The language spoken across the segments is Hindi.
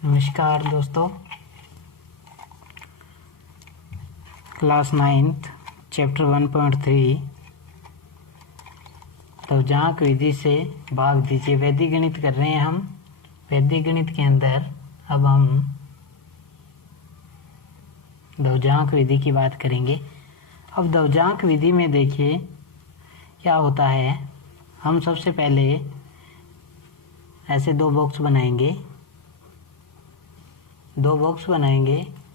नमस्कार दोस्तों, क्लास 9th चैप्टर 1.3 तवजाक विधि से भाग दीजिए। वैदिक गणित कर रहे हैं हम। वैदिक गणित के अंदर अब हम दवजाक विधि की बात करेंगे। अब दवजाक विधि में देखिए क्या होता है। हम सबसे पहले ऐसे दो बॉक्स बनाएंगे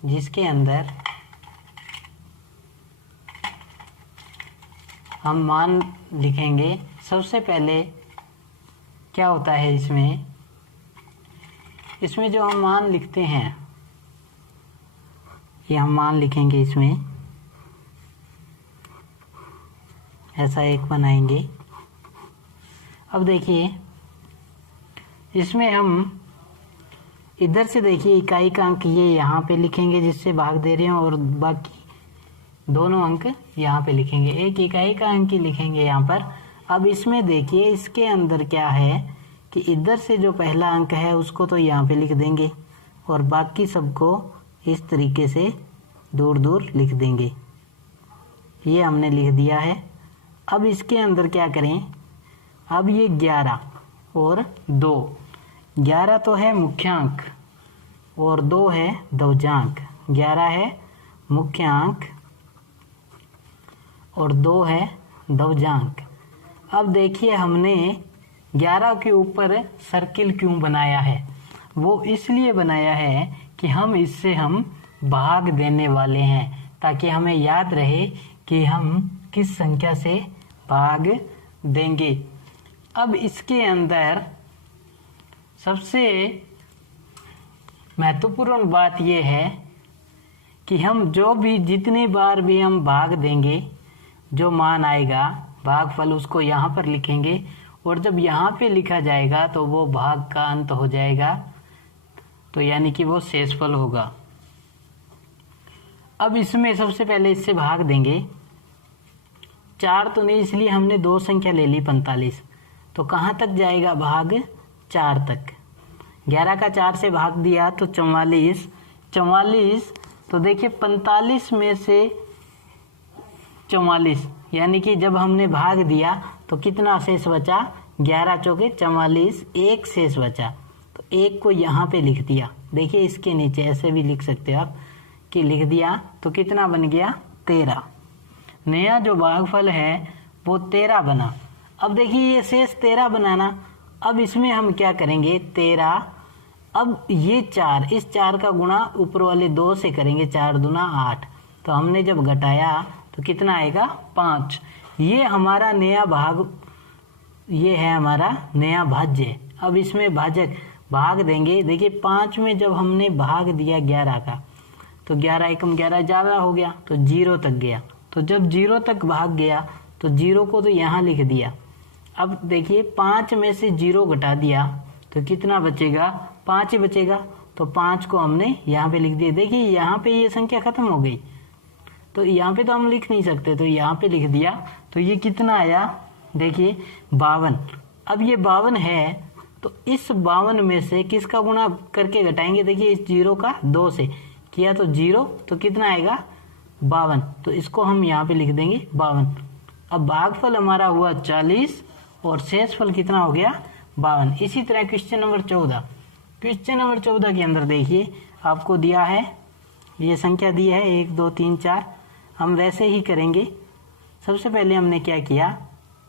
जिसके अंदर हम मान लिखेंगे। सबसे पहले क्या होता है इसमें जो हम मान लिखते हैं, ये हम मान लिखेंगे। इसमें ऐसा एक बनाएंगे। अब देखिए इसमें हम इधर से देखिए इकाई का अंक ये यहाँ पे लिखेंगे जिससे भाग दे रहे हैं, और बाकी दोनों अंक यहाँ पे लिखेंगे। एक इकाई का अंक ही लिखेंगे यहाँ पर। अब इसमें देखिए इसके अंदर क्या है कि इधर से जो पहला अंक है उसको तो यहाँ पे लिख देंगे और बाकी सबको इस तरीके से दूर दूर लिख देंगे। ये हमने लिख दिया है। अब इसके अंदर क्या करें, अब ये 11 और 2, 11 तो है मुख्यांक और 2 है दवजांक। 11 है मुख्यांक और 2 है दवजांक। अब देखिए हमने 11 के ऊपर सर्किल क्यों बनाया है। वो इसलिए बनाया है कि इससे हम भाग देने वाले हैं, ताकि हमें याद रहे कि हम किस संख्या से भाग देंगे। अब इसके अंदर सबसे महत्वपूर्ण बात यह है कि हम जितनी बार भी हम भाग देंगे, जो मान आएगा भागफल उसको यहाँ पर लिखेंगे, और जब यहाँ पे लिखा जाएगा तो वो भाग का अंत हो जाएगा, तो यानी कि वो शेषफल होगा। अब इसमें सबसे पहले इससे भाग देंगे। 4 तो नहीं, इसलिए हमने 2 संख्या ले ली 45। तो कहाँ तक जाएगा भाग? 4 तक। 11 का 4 से भाग दिया तो 44। 44 तो देखिए 45 में से 44, यानी कि जब हमने भाग दिया तो कितना शेष बचा? 11 चौके 44, 1 शेष बचा। तो 1 को यहाँ पे लिख दिया। देखिए इसके नीचे ऐसे भी लिख सकते हो आप कि लिख दिया तो कितना बन गया? 13। नया जो भागफल है वो 13 बना। अब देखिए ये शेष 13 बनाना। अब इसमें हम क्या करेंगे? 13, अब ये 4, इस 4 का गुणा ऊपर वाले 2 से करेंगे। 4 दूना 8। तो हमने जब घटाया तो कितना आएगा? 5। ये हमारा नया भाग, ये है हमारा नया भाज्य। अब इसमें भाजक भाग देंगे। देखिए 5 में जब हमने भाग दिया 11 का, तो 11 एकम 11 ज़्यादा हो गया तो 0 तक गया। तो जब 0 तक भाग गया तो 0 को तो यहाँ लिख दिया। अब देखिए 5 में से 0 घटा दिया तो कितना बचेगा? 5 ही बचेगा। तो 5 को हमने यहाँ पे लिख दिया। देखिए यहाँ पे ये संख्या खत्म हो गई, तो यहाँ पे तो हम लिख नहीं सकते, तो यहाँ पे लिख दिया। तो ये कितना आया? देखिए 52। अब ये 52 है, तो इस 52 में से किसका गुणा करके घटाएंगे? देखिए इस 0 का 2 से किया तो 0, तो कितना आएगा? 52। तो इसको हम यहाँ पे लिख देंगे 52। अब भागफल हमारा हुआ 40 और शेषफल कितना हो गया? 52। इसी तरह क्वेश्चन नंबर 14। क्वेश्चन नंबर 14 के अंदर देखिए आपको दिया है, ये संख्या दी है 1 2 3 4। हम वैसे ही करेंगे। सबसे पहले हमने क्या किया,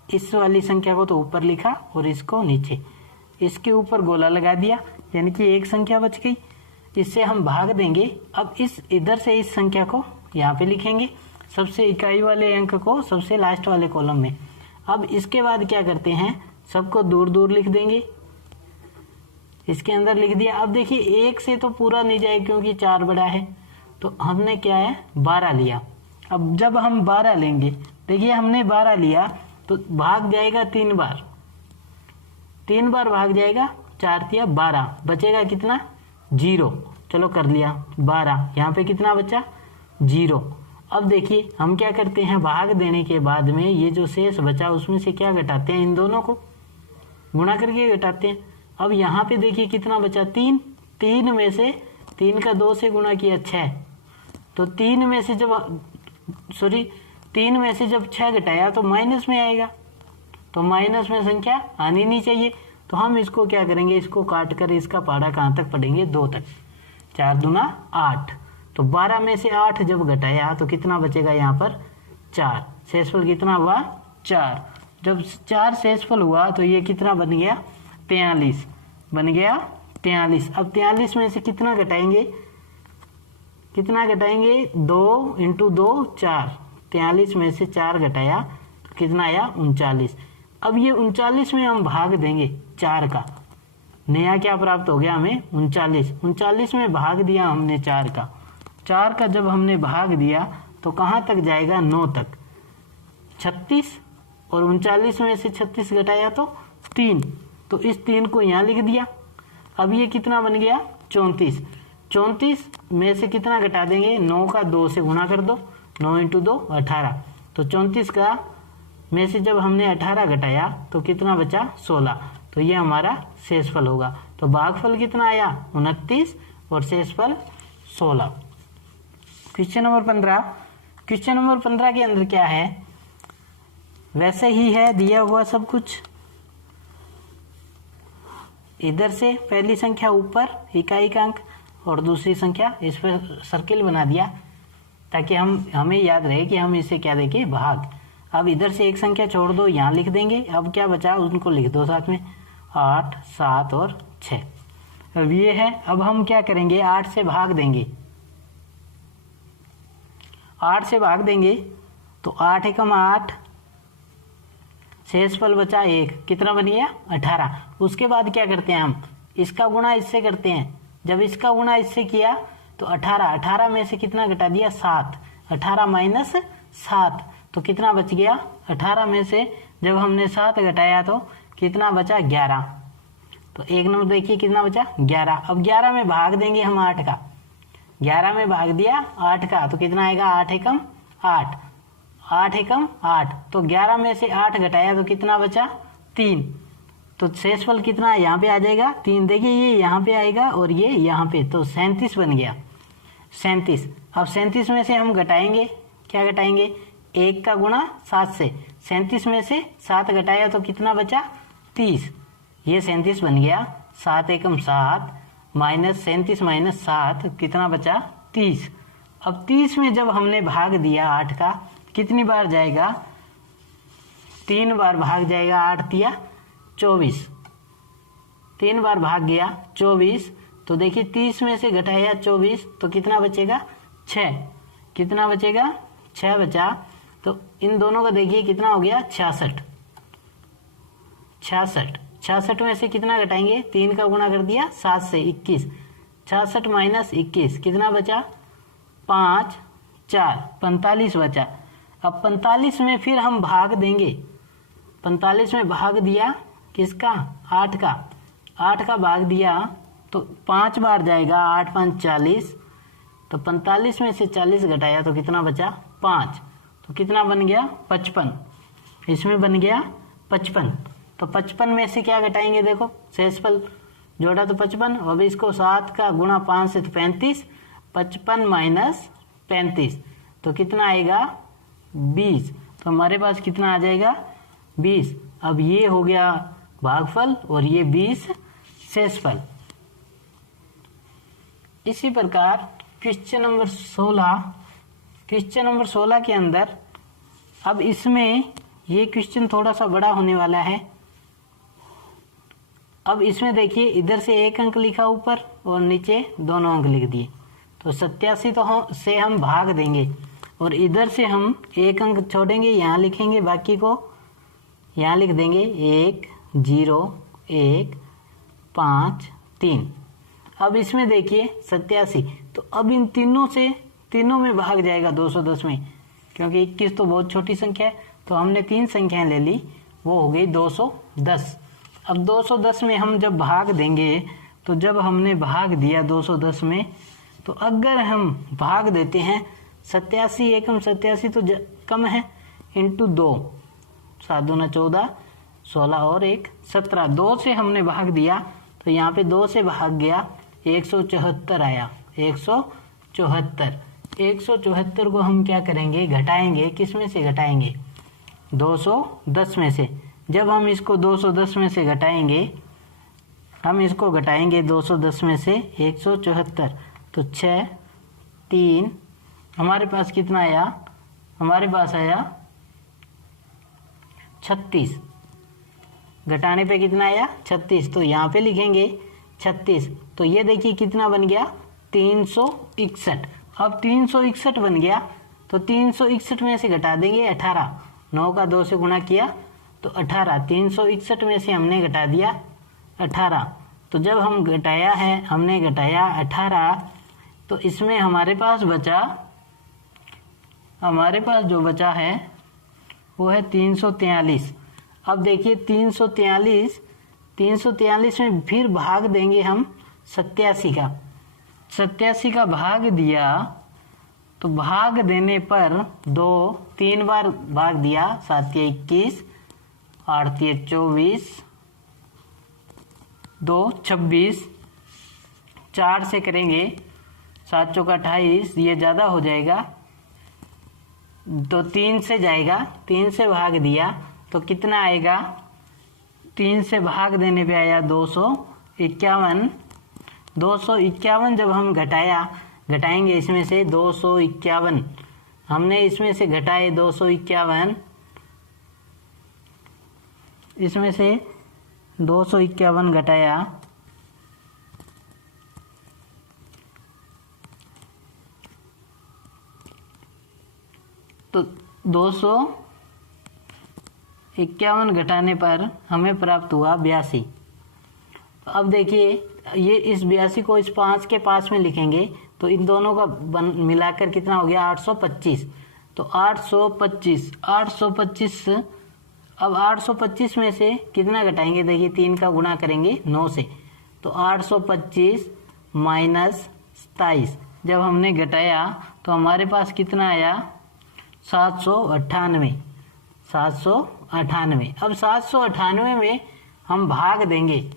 इस वाली संख्या को तो ऊपर लिखा और इसको नीचे, इसके ऊपर गोला लगा दिया, यानी कि एक संख्या बच गई। इससे हम भाग देंगे। अब इधर से इस संख्या को यहाँ पे लिखेंगे, सबसे इकाई वाले अंक को सबसे लास्ट वाले कॉलम में। अब इसके बाद क्या करते हैं, सबको दूर दूर लिख देंगे। इसके अंदर लिख दिया। अब देखिए 1 से तो पूरा नहीं जाए क्योंकि 4 बड़ा है, तो हमने क्या है 12 लिया। अब जब हम 12 लेंगे, देखिए हमने 12 लिया तो भाग जाएगा 3 बार, 3 बार भाग जाएगा। 4 तिया 12, बचेगा कितना? 0। चलो कर लिया 12। यहाँ पे कितना बचा? 0। अब देखिए हम क्या करते हैं, भाग देने के बाद में ये जो शेष बचा उसमें से क्या घटाते हैं? इन दोनों को गुणा करके घटाते हैं। अब यहाँ पे देखिए कितना बचा? 3। 3 में से 3 का 2 से गुणा किया 6, तो 3 में से जब 6 घटाया तो माइनस में आएगा, तो माइनस में संख्या आनी नहीं चाहिए। तो हम इसको क्या करेंगे, इसको काट कर इसका पहाड़ा कहाँ तक पढ़ेंगे, 2 तक। 4 दूना 8, तो 12 में से 8 जब घटाया तो कितना बचेगा यहाँ पर 4। शेषफल कितना हुआ 4। जब 4 शेषफल हुआ तो ये कितना बन गया 43, बन गया 43। अब 43 में से कितना घटाएंगे, 2 × 2 4, 43 में से 4 घटाया तो कितना आया 39। अब ये 39 में हम भाग देंगे 4 का, नया क्या प्राप्त हो गया हमें 39। 39 में भाग दिया हमने 4 का, 4 का जब हमने भाग दिया तो कहाँ तक जाएगा 9 तक, 36, और 39 में से 36 घटाया तो 3, तो इस 3 को यहाँ लिख दिया। अब ये कितना बन गया 34। 34 में से कितना घटा देंगे, 9 का 2 से गुणा कर दो, 9 × 2 18, तो 34 का में से जब हमने 18 घटाया तो कितना बचा 16, तो ये हमारा शेषफल होगा। तो भागफल कितना आया 29 और शेषफल 16। Question number 15। क्वेश्चन नंबर 15 के अंदर क्या है, वैसे ही है दिया हुआ सब कुछ। इधर से पहली संख्या ऊपर इकाई का अंक और दूसरी संख्या, इस पर सर्किल बना दिया ताकि हमें याद रहे कि हम इसे क्या देंगे भाग। अब इधर से एक संख्या छोड़ दो, यहाँ लिख देंगे। अब क्या बचा उनको लिख दो साथ में, 8, 7 और 6। अब ये है, अब हम क्या करेंगे 8 से भाग देंगे, 8 से भाग देंगे तो 8 × 8, शेषफल बचा 1, कितना बन गया 18। उसके बाद क्या करते हैं हम, इसका गुणा इससे करते हैं। जब इसका गुणा इससे किया तो 18 में से कितना घटा दिया 7, 18 - 7, तो कितना बच गया 18 में से जब हमने 7 घटाया तो कितना बचा 11। तो एक नंबर देखिए कितना बचा 11। अब 11 में भाग देंगे हम 8 का, 11 में भाग दिया 8 का तो कितना आएगा 8 × 8, 8 × 8, तो 11 में से 8 घटाया तो कितना बचा 3, तो शेषफल कितना यहाँ पे आ जाएगा 3। देखिए ये यहाँ पे आएगा और ये यहाँ पे, तो 37 बन गया 37। अब 37 में से हम घटाएंगे, क्या घटाएंगे 1 का गुणा 7 से, 37 में से 7 घटाया तो कितना बचा 30, ये 37 बन गया। 7 × 7 -37 - 7 कितना बचा 30। अब 30 में जब हमने भाग दिया 8 का, कितनी बार जाएगा 3 बार भाग जाएगा, 8 × 24, 3 बार भाग गया 24। तो देखिए 30 में से घटाया 24 तो कितना बचेगा 6, कितना बचेगा 6 बचा। तो इन दोनों का देखिए कितना हो गया 66, 66 में से कितना घटाएंगे, 3 का गुणा कर दिया 7 से 21, 66 - 21 कितना बचा 5, 4, 45 बचा। अब 45 में फिर हम भाग देंगे, 45 में भाग दिया किसका 8 का, 8 का भाग दिया तो 5 बार जाएगा, 8 × 5 = 40, तो 45 में से 40 घटाया तो कितना बचा 5, तो कितना बन गया 55, इसमें बन गया 55। तो 55 में से क्या घटाएंगे, देखो शेषफल जोड़ा तो 55, अब इसको 7 का गुणा 5 से तो 35, 55 - 35 तो कितना आएगा 20, तो हमारे पास कितना आ जाएगा 20। अब ये हो गया भागफल और ये 20 शेषफल। इसी प्रकार क्वेश्चन नंबर 16 के अंदर, अब इसमें ये क्वेश्चन थोड़ा सा बड़ा होने वाला है। अब इसमें देखिए इधर से 1 अंक लिखा ऊपर और नीचे दोनों अंक लिख दिए, तो 87 तो से हम भाग देंगे और इधर से हम 1 अंक छोड़ेंगे, यहाँ लिखेंगे, बाकी को यहाँ लिख देंगे 1 0 1 5 3। अब इसमें देखिए 87, तो अब इन तीनों में भाग जाएगा 210 में, क्योंकि 21 तो बहुत छोटी संख्या है, तो हमने 3 संख्याएं ले ली, वो हो गई 210। अब 210 में हम जब भाग देंगे, तो जब हमने भाग दिया 210 में, तो अगर हम भाग देते हैं 87, 1 × 87 तो कम है, इंटू 2, 7 दूना 14, 16 और 1 17, 2 से हमने भाग दिया तो यहाँ पे 2 से भाग गया, 174 आया, 174। 174 को हम क्या करेंगे, घटाएंगे, किस में से घटाएंगे, 210 में से। जब हम इसको 210 में से घटाएंगे, हम इसको घटाएंगे 210 में से 174, तो 6 3 हमारे पास कितना आया, हमारे पास आया 36। घटाने पे कितना आया, 36, तो यहाँ पे लिखेंगे 36। तो ये देखिए कितना बन गया, 361। अब 361 बन गया, तो 361 में से घटा देंगे 18। 9 का 2 से गुणा किया तो 18। 361 में से हमने घटा दिया 18। तो जब हम घटाया है, हमने घटाया 18, तो इसमें हमारे पास बचा, हमारे पास जो बचा है वो है 343। अब देखिए 343 में फिर भाग देंगे हम 87 का। 87 का भाग दिया तो भाग देने पर 3 बार भाग दिया, 7 या 21, 8 या 24, 2 26, 4 से करेंगे 7 चौका 28, ये ज़्यादा हो जाएगा तो 3 से जाएगा, 3 से भाग दिया तो कितना आएगा, 3 से भाग देने पे आया 251। 251 जब हम घटाएंगे इसमें से 251, हमने इसमें से घटाए 251, इसमें से 251 घटाया तो 251 घटाने पर हमें प्राप्त हुआ 82। तो अब देखिए ये इस 82 को इस 5 के पास में लिखेंगे तो इन दोनों का मिलाकर कितना हो गया, 825। तो 825 अब 825 में से कितना घटाएंगे, देखिए 3 का गुणा करेंगे 9 से, तो 825 माइनस 27 जब हमने घटाया तो हमारे पास कितना आया, 798। अब 798 में हम भाग देंगे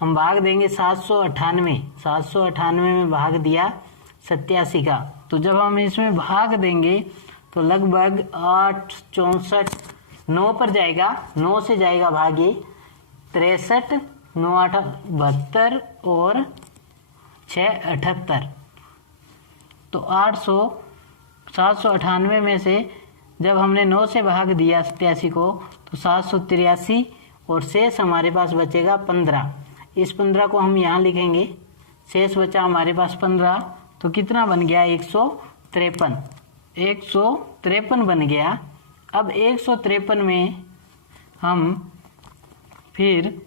798 में भाग दिया 87 का। तो जब हम इसमें भाग देंगे तो लगभग 8 64 9 पर जाएगा, 9 से जाएगा भागे 63, 9 8 72 और 6 78। तो 798 में से जब हमने 9 से भाग दिया 87 को तो 783 और शेष हमारे पास बचेगा 15। इस 15 को हम यहाँ लिखेंगे, शेष बचा हमारे पास 15, तो कितना बन गया, 153 बन गया। अब 153 में हम फिर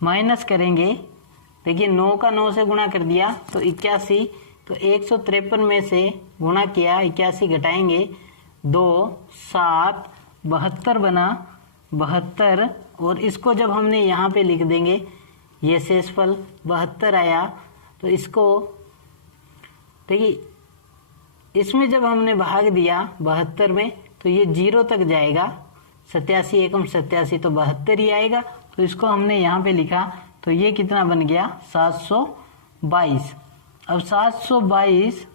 माइनस करेंगे, देखिए 9 का 9 से गुणा कर दिया तो 81, तो 153 में से गुणा किया 81 घटाएंगे 2 7 72 बना 72, और इसको जब हमने यहाँ पे लिख देंगे, ये शेषफल 72 आया। तो इसको देखिए इसमें जब हमने भाग दिया 72 में तो ये 0 तक जाएगा, 87 एकम 87 तो 72 ही आएगा। तो इसको हमने यहाँ पे लिखा तो ये कितना बन गया, 722। अब 722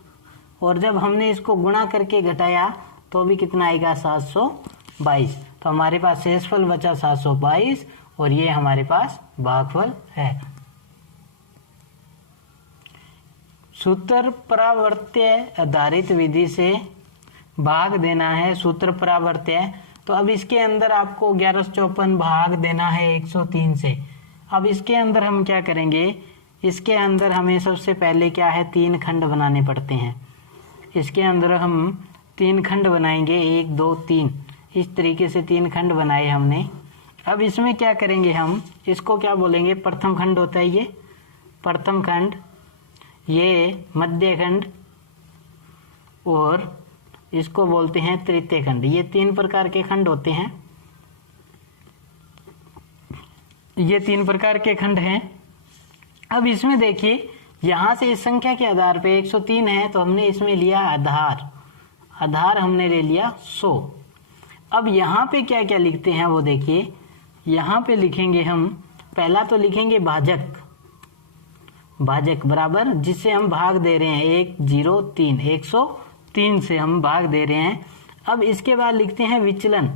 और जब हमने इसको गुणा करके घटाया तो भी कितना आएगा, 722। तो हमारे पास शेषफल बचा 722 और ये हमारे पास भागफल है। सूत्र परावर्त्य आधारित विधि से भाग देना है, सूत्र परावर्त्य। तो अब इसके अंदर आपको 1154 भाग देना है 103 से। अब इसके अंदर हम क्या करेंगे, इसके अंदर हमें सबसे पहले क्या है, 3 खंड बनाने पड़ते हैं। इसके अंदर हम 3 खंड बनाएंगे, 1 2 3, इस तरीके से 3 खंड बनाए हमने। अब इसमें क्या करेंगे, हम इसको क्या बोलेंगे, प्रथम खंड होता है ये प्रथम खंड, ये मध्य खंड और इसको बोलते हैं तृतीय खंड। ये 3 प्रकार के खंड होते हैं, ये 3 प्रकार के खंड हैं। अब इसमें देखिए यहाँ से इस संख्या के आधार पे 103 है तो हमने इसमें लिया आधार हमने ले लिया 100। अब यहाँ पे क्या क्या लिखते हैं वो देखिए, यहाँ पे लिखेंगे हम, पहला तो लिखेंगे भाजक, भाजक बराबर जिससे हम भाग दे रहे हैं 103, 103 से हम भाग दे रहे हैं। अब इसके बाद लिखते हैं विचलन।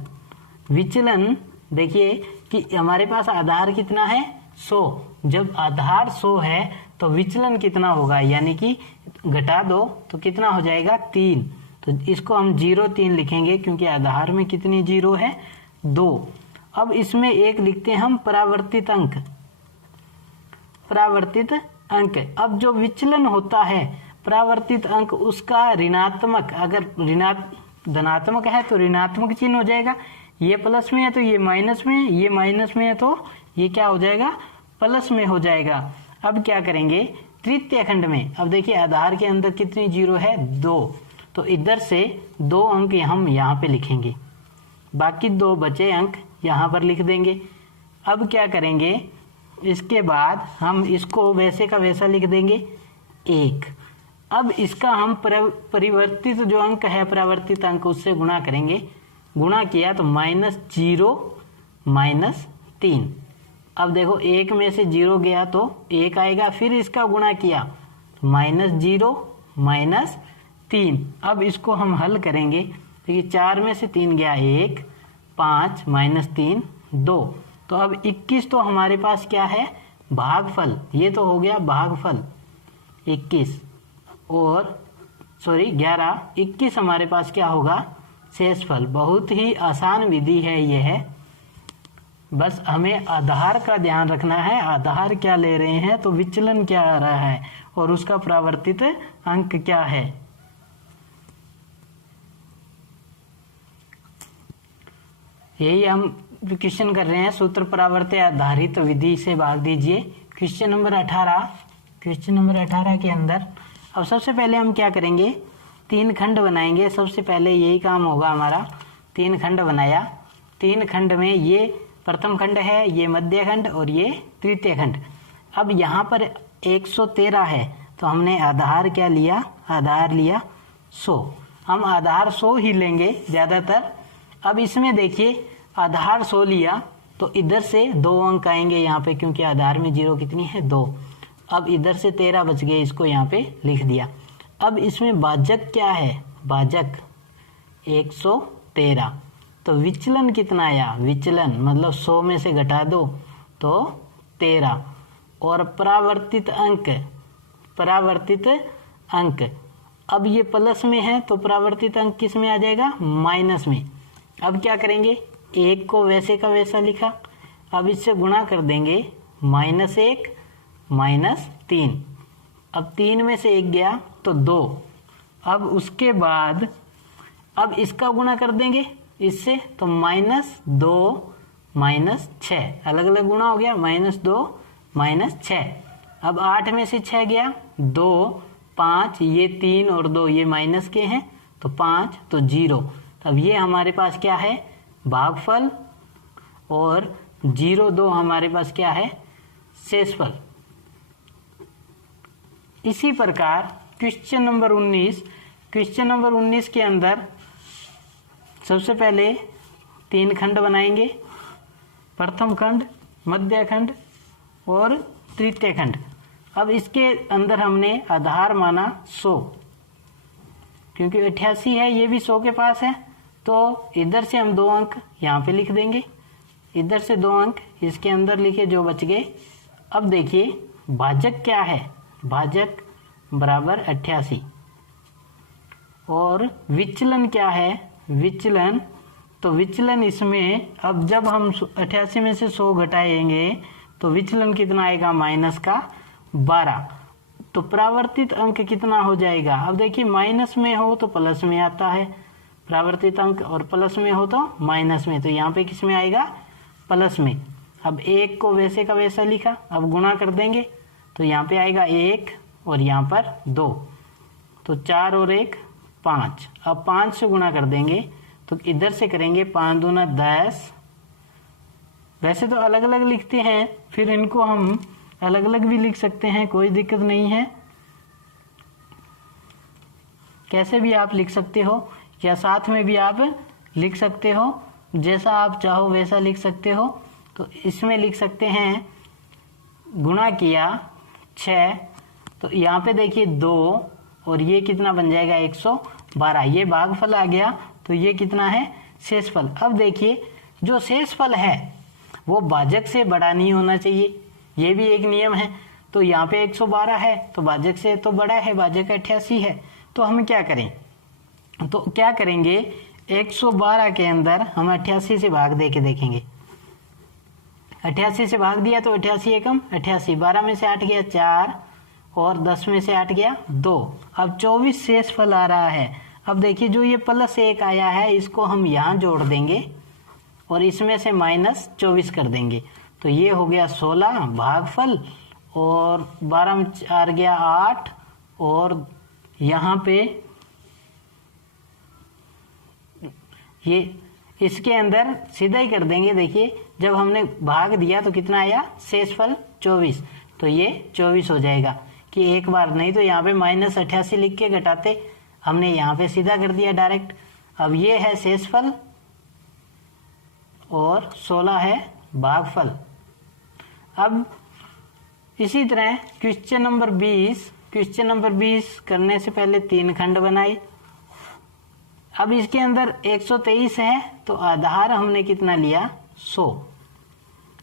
विचलन देखिए कि हमारे पास आधार कितना है 100, जब आधार 100 है तो विचलन कितना होगा, यानी कि घटा दो तो कितना हो जाएगा 3, तो इसको हम 0.3 लिखेंगे क्योंकि आधार में कितनी जीरो है 2। अब इसमें एक लिखते हैं हम परावर्तित अंक, परावर्तित अंक। अब जो विचलन होता है परावर्तित अंक उसका ऋणात्मक, अगर धनात्मक है तो ऋणात्मक चिन्ह हो जाएगा, ये प्लस में है तो ये माइनस में, ये माइनस में है तो ये क्या हो जाएगा प्लस में हो जाएगा। अब क्या करेंगे तृतीय खंड में, अब देखिए आधार के अंदर कितनी जीरो है 2, तो इधर से 2 अंक हम यहाँ पे लिखेंगे, बाकी 2 बचे अंक यहाँ पर लिख देंगे। अब क्या करेंगे इसके बाद हम इसको वैसे का वैसा लिख देंगे 1। अब इसका हम परिवर्तित जो अंक है परावर्तित अंक उससे गुणा करेंगे, गुणा किया तो -0 -3। अब देखो 1 में से 0 गया तो 1 आएगा, फिर इसका गुणा किया तो -0 -3। अब इसको हम हल करेंगे, देखिए 4 में से 3 गया 1, 5 -3 2, तो अब 21 तो हमारे पास क्या है भागफल, ये तो हो गया भागफल 21 और 11, 21 हमारे पास क्या होगा शेषफल। बहुत ही आसान विधि है ये है, बस हमें आधार का ध्यान रखना है, आधार क्या ले रहे हैं तो विचलन क्या आ रहा है और उसका परावर्तित अंक क्या है। यही हम क्वेश्चन कर रहे हैं, सूत्र परावर्तन आधारित विधि से भाग दीजिए। क्वेश्चन नंबर 18, क्वेश्चन नंबर 18 के अंदर अब सबसे पहले हम क्या करेंगे 3 खंड बनाएंगे। सबसे पहले यही काम होगा हमारा, 3 खंड बनाया, 3 खंड में ये प्रथम खंड है, ये मध्य खंड और ये तृतीय खंड। अब यहाँ पर 113 है तो हमने आधार क्या लिया, आधार लिया 100, हम आधार 100 ही लेंगे ज़्यादातर। अब इसमें देखिए आधार 100 लिया तो इधर से 2 अंक आएंगे यहाँ पे, क्योंकि आधार में जीरो कितनी है 2। अब इधर से 13 बच गए, इसको यहाँ पे लिख दिया। अब इसमें भाजक क्या है, भाजक 113, तो विचलन कितना आया, विचलन मतलब 100 में से घटा दो तो 13, और परावर्तित अंक, परावर्तित अंक अब ये प्लस में है तो परावर्तित अंक किस में आ जाएगा माइनस में। अब क्या करेंगे 1 को वैसे का वैसा लिखा, अब इससे गुणा कर देंगे -1 -3, अब 3 में से 1 गया तो 2। अब उसके बाद अब इसका गुणा कर देंगे इससे तो -2 -6, अलग अलग गुणा हो गया, -2 -6। अब 8 में से 6 गया 2, 5, ये 3 और 2 ये माइनस के हैं तो 5 तो 0। अब ये हमारे पास क्या है भागफल और 0-2 हमारे पास क्या है शेषफल। इसी प्रकार क्वेश्चन नंबर 19, क्वेश्चन नंबर 19 के अंदर सबसे पहले 3 खंड बनाएंगे, प्रथम खंड, मध्य खंड और तृतीय खंड। अब इसके अंदर हमने आधार माना 100, क्योंकि 88 है, ये भी 100 के पास है, तो इधर से हम 2 अंक यहाँ पे लिख देंगे, इधर से 2 अंक इसके अंदर लिखे जो बच गए। अब देखिए भाजक क्या है, भाजक बराबर 88, और विचलन क्या है, विचलन, तो विचलन इसमें अब जब हम 88 में से 100 घटाएंगे तो विचलन कितना आएगा -12, तो परावर्तित अंक कितना हो जाएगा। अब देखिए माइनस में हो तो प्लस में आता है परावर्तित अंक, और प्लस में हो तो माइनस में, तो यहाँ पे किस में आएगा प्लस में। अब 1 को वैसे का वैसा लिखा, अब गुणा कर देंगे तो यहाँ पे आएगा 1 और यहाँ पर 2, तो 4 और 1 5। अब 5 से गुणा कर देंगे तो इधर से करेंगे 5 दूना 10, वैसे तो अलग अलग लिखते हैं, फिर इनको हम अलग अलग भी लिख सकते हैं, कोई दिक्कत नहीं है, कैसे भी आप लिख सकते हो या साथ में भी आप लिख सकते हो, जैसा आप चाहो वैसा लिख सकते हो। तो इसमें लिख सकते हैं गुणा किया 6, तो यहाँ पे देखिए 2 और ये कितना बन जाएगा 112, ये भागफल आ गया। तो ये कितना है शेषफल। अब देखिए जो शेषफल है वो भाजक से बड़ा नहीं होना चाहिए, ये भी एक नियम है। तो यहाँ पे 112 है तो भाजक से तो बड़ा है, भाजक 88 है। तो हम क्या करें, तो क्या करेंगे 112 के अंदर हम 88 से भाग दे के देखेंगे। 88 से भाग दिया तो 88 एकम 88, 12 में से 8 गया 4 और 10 में से 8 गया 2। अब 24 शेषफल आ रहा है। अब देखिए जो ये +1 आया है इसको हम यहाँ जोड़ देंगे और इसमें से -24 कर देंगे। तो ये हो गया 16 भागफल और 12 में 4 गया 8 और यहाँ पे ये इसके अंदर सीधा ही कर देंगे। देखिए जब हमने भाग दिया तो कितना आया शेषफल 24, तो ये 24 हो जाएगा कि एक बार नहीं तो यहाँ पे -88 लिख के घटाते, हमने यहाँ पे सीधा कर दिया डायरेक्ट। अब ये है शेषफल और 16 है भागफल। अब इसी तरह क्वेश्चन नंबर 20 करने से पहले 3 खंड बनाए। अब इसके अंदर 123 है तो आधार हमने कितना लिया 100।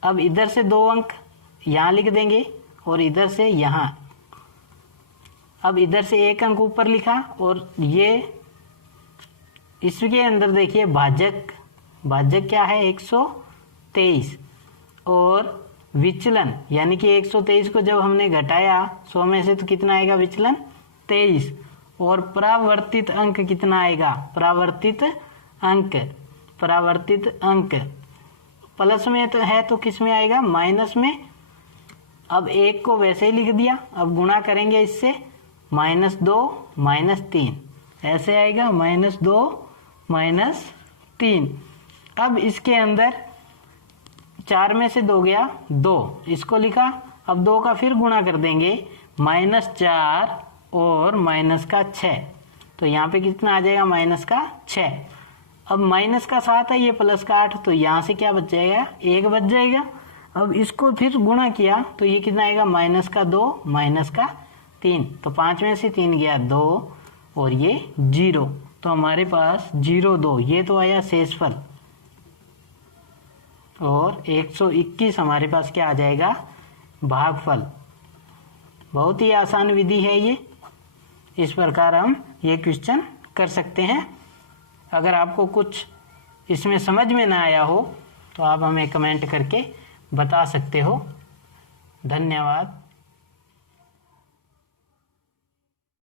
अब इधर से 2 अंक यहाँ लिख देंगे और इधर से यहाँ। अब इधर से 1 अंक ऊपर लिखा और ये इसके अंदर देखिए भाजक क्या है 123 और विचलन यानी कि 123 को जब हमने घटाया 100 में से तो कितना आएगा विचलन 23 और परावर्तित अंक कितना आएगा परावर्तित अंक प्लस में तो है तो किस में आएगा माइनस में। अब 1 को वैसे ही लिख दिया, अब गुणा करेंगे इससे -2 -3 ऐसे आएगा -2 -3। अब इसके अंदर 4 में से 2 गया 2, इसको लिखा। अब 2 का फिर गुणा कर देंगे -4 और -6, तो यहाँ पे कितना आ जाएगा -6। अब -7 है ये +8, तो यहाँ से क्या बच जाएगा 1 बच जाएगा। अब इसको फिर गुणा किया तो ये कितना आएगा -2 -3, तो 5 में से 3 गया 2 और ये 0, तो हमारे पास 0 2 ये तो आया शेषफल और 121 हमारे पास क्या आ जाएगा भागफल। बहुत ही आसान विधि है ये, इस प्रकार हम ये क्वेश्चन कर सकते हैं। अगर आपको कुछ इसमें समझ में ना आया हो तो आप हमें कमेंट करके बता सकते हो। धन्यवाद।